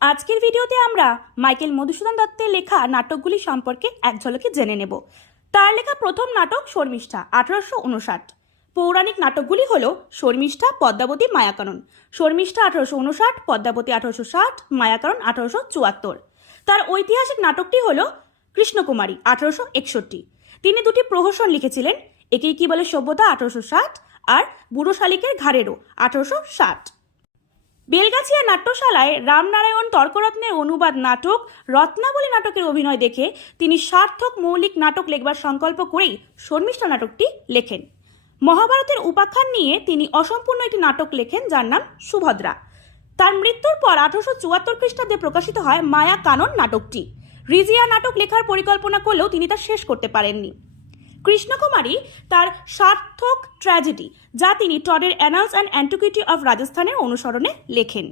আজকের ভিডিওতে আমরা মাইকেল মধুসূদন দত্তের লেখা নাটকগুলি সম্পর্কে এক ঝলকে জেনে নেব। তার লেখা প্রথম নাটক শর্মিষ্ঠা, আঠারোশো উনষাট। পৌরাণিক নাটকগুলি হল শর্মিষ্ঠা, পদ্মাবতী মায়াকানন শর্মিষ্ঠা, আঠারোশো উনষাট, পদ্মাবতী, আঠারোশো ষাট মায়াকানন আঠারোশো চুয়াত্তর। তার ঐতিহাসিক নাটকটি হল কৃষ্ণকুমারী, আঠারোশো একষট্টি। তিনি দুটি প্রহসন লিখেছিলেন, একেই কি বলে সভ্যতা, আঠারোশো ষাট, আর বুড়ো শালিকের ঘাড়েরও, আঠারোশো ষাট। বেলগাছিয়া নাট্যশালায় রামনারায়ণ তর্করত্নের অনুবাদ নাটক, রত্নাবলী নাটকের অভিনয় দেখে তিনি সার্থক মৌলিক নাটক লেখবার সংকল্প করেই শর্মিষ্ঠা নাটকটি লেখেন। মহাভারতের উপাখ্যান নিয়ে তিনি অসম্পূর্ণ একটি নাটক লেখেন যার নাম সুভদ্রা। তার মৃত্যুর পর আঠারোশো চুয়াত্তর খ্রিস্টাব্দে প্রকাশিত হয় মায়া কানন নাটকটি। রিজিয়া নাটক লেখার পরিকল্পনা করলেও তিনি তা শেষ করতে পারেননি। কৃষ্ণকুমারী তার সার্থক ট্র্যাজেডি যা তিনি টডের অ্যানাউন্স অ্যান্ড অ্যান্টিকুইটি অফ রাজস্থানের অনুসরণে লেখেন।